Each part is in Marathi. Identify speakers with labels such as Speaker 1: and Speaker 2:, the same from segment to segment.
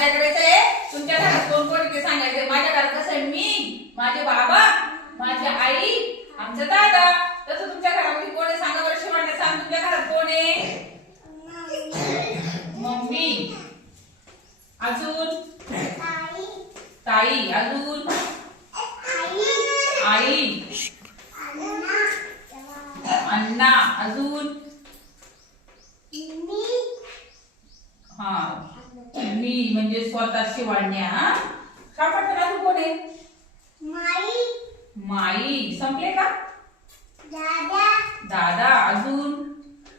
Speaker 1: काय करायचंय तुमच्या घरात कोण कोण आहे ते सांगायचंय माझ्या घरात कसं आहे? मी माझे बाबा माझी आई आमचा दादा. तसं तुमच्या घरामध्ये कोण आहे? सांगा वर्ष शिवाने सांग. तुमच्या घरात कोण आहे? मम्मी. अजून? ताई. अजून? आई. अण्णा. अजून हा मी म्हणजे स्वतः हा? सापडतं अजून कोण? आहे माई. संपले का? दादा. अजून?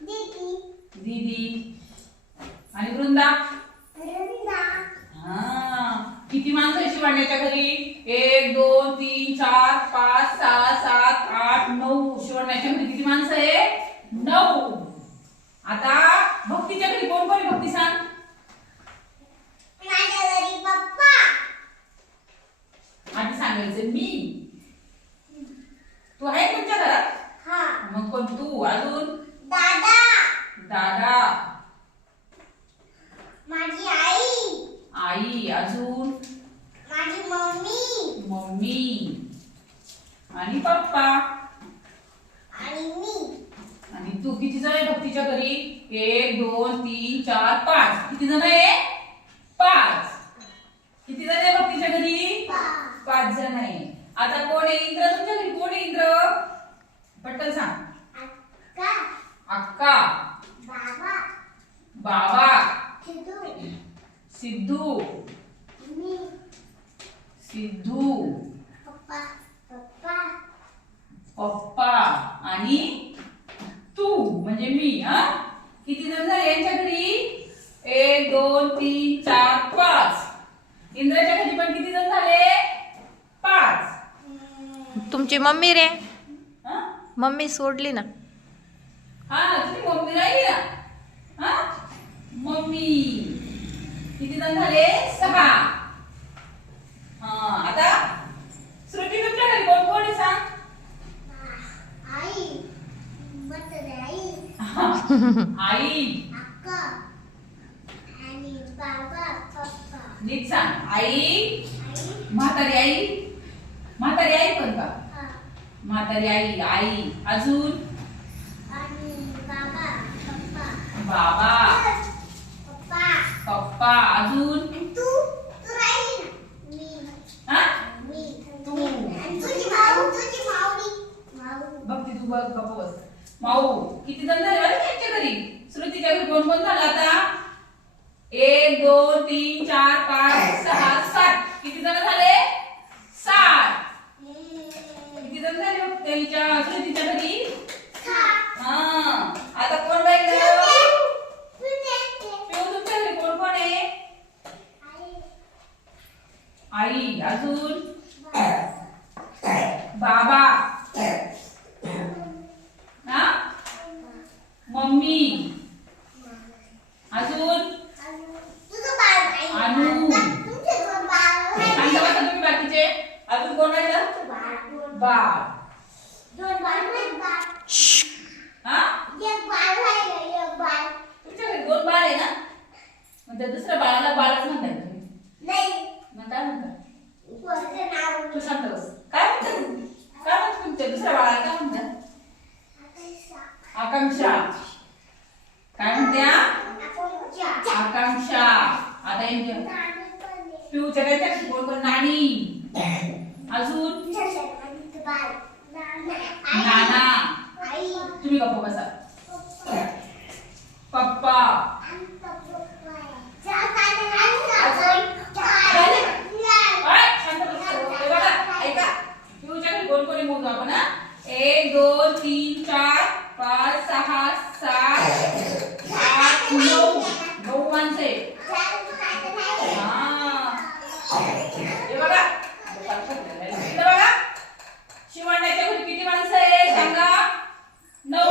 Speaker 1: दीदी. आणि वृंदा? हा. किती माणसं आहे शिवाण्याच्या घरी? एक दोन तीन चार पाच सहा सात आठ नऊ. शिवण्याच्या घरी किती माणसं आहे? नऊ आता भक्तीच्या घरी कोण कोण आहे भक्ती सांग आधी सांगायचं मी तू आहे तुमच्या तू अजून दादा.
Speaker 2: माझी आई.
Speaker 1: आई अजून?
Speaker 2: माझी मम्मी.
Speaker 1: मम्मी. आणि पप्पा?
Speaker 2: आणि मी.
Speaker 1: आणि तू किती जण आहे भक्तीच्या घरी? एक दोन तीन चार पाच. किती जण आहे? पाच. किती जण आहे भक्तीच्या घरी? पाच जण आहे. आता कोण आहे इंद्र? तुमच्या घरी कोण आहे इंद्र? पटकन सांग.
Speaker 2: अक्का. बाबा.
Speaker 1: बाबा.
Speaker 2: सिद्धू.
Speaker 1: सिद्धू.
Speaker 2: मी.
Speaker 1: सिद्धू.
Speaker 2: पप्पा.
Speaker 1: आणि तू म्हणजे मी हा? किती जण झाले यांच्या घरी एक दोन तीन चार पाच. इंद्राच्या घरी पण किती जण झाले? पाच.
Speaker 3: तुमची मम्मी रे.
Speaker 1: हा?
Speaker 3: मम्मी सोडली ना.
Speaker 1: हा तुझी मम्मी राहिली ना हा? मम्मी. किती जण झाले? सहा. हा आता श्रुती तुमच्या घरी कोण कोण आहे सांग?
Speaker 2: आई. म्हातारी आई.
Speaker 1: आई.
Speaker 2: अक्का. आणि बाबा पप्पा.
Speaker 1: नीट सांग आई.
Speaker 2: आई.
Speaker 1: म्हातारी आई. म्हातारी आई पण का
Speaker 2: हा,
Speaker 1: म्हातारी आई आई. अजून
Speaker 2: आणि बाबा पप्पा
Speaker 1: बाबा.
Speaker 2: पप्पा.
Speaker 1: पप्पा अजून?
Speaker 2: तू? तू राहिली ना? मी.
Speaker 1: हा?
Speaker 2: मी.
Speaker 1: तू.
Speaker 2: आणि तुझी माऊ तुझी माऊली. माऊ.
Speaker 1: बघ ती तू बघ गप्प बस. माऊ किती जण झाले बरं त्यांच्या घरी? श्रुतीच्या घरी कोण कोण झालं आता? एक दोन तीन चार पाच सहा सात. किती जण झाले सात किती जण झाले बघ त्यांच्या श्रुतीच्या घरी हा आता कोण राहिलं पिऊ तुमच्या घरी कोण कोण आहे आई अजून? बाबा हा मम्मी अजून अनु. शांत बसा तुम्ही बाकीचे अजून कोण राहिलं बाळ हा तुमच्या घरी दोन बाळ आहे ना मग त्या दुसऱ्या बाळाला बाळच म्हणताय तुम्ही मग काय म्हणता तू शांत बस काय म्हणता? तुम्ही? काय म्हणता तुमच्या दुसऱ्या बाळाला काय म्हणतात आकांक्षा. काय म्हणत्या आकांक्षा. आता यांच्या काय त्या कोण कोण नानी अजून? नाना. तुम्ही गप्प बसा. पाच सहा सात आठ नऊ. नऊ माणसे बघा. बघा. शिवण्याच्या घरी किती माणसं आहे सांगा. नऊ.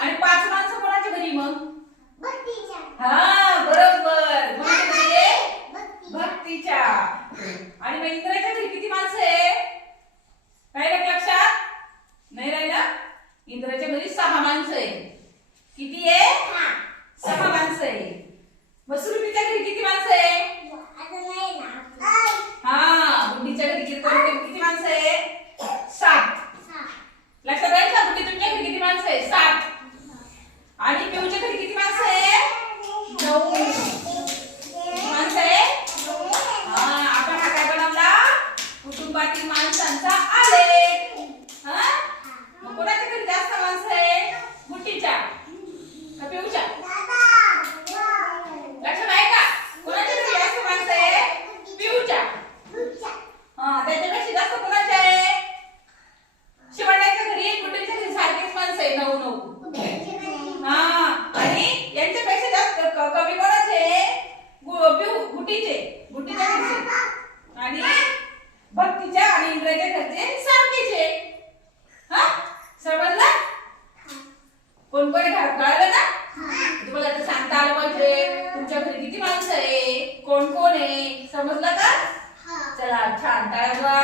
Speaker 1: आणि पाच माणसं कोणाच्या घरी मग? हा बरोबर. म्हणजे भक्तीच्या. आणि माणसांचा आलेख हा? मग कोणाच्या घरी जास्त माणसं आहे? गुड्डीच्या का पिऊच्या? लक्षात आहे का? कोणाच्या घरी जास्त माणसं आहे? पिऊच्या. हा त्याच्यापेक्षा जास्त कोणाच्या आहे? शिवण्याच्या घरी गुड्डीच्या घरी सारखीच माणसं आहे नऊ नऊ हा आणि यांच्यापेक्षा जास्त कमी कोणाचे गु- पिऊ गुटीचे गुटीच्या घरचे आणि भक्तीच्या आणि इंद्राच्या घरचे सारखेचे हा समजलं कोण कोण घर कळलं ना? तुम्हाला आता सांगता आलं पाहिजे तुमच्या घरी किती माणसं आहे? कोण कोण आहे? समजलं का? चला छान वाजवा.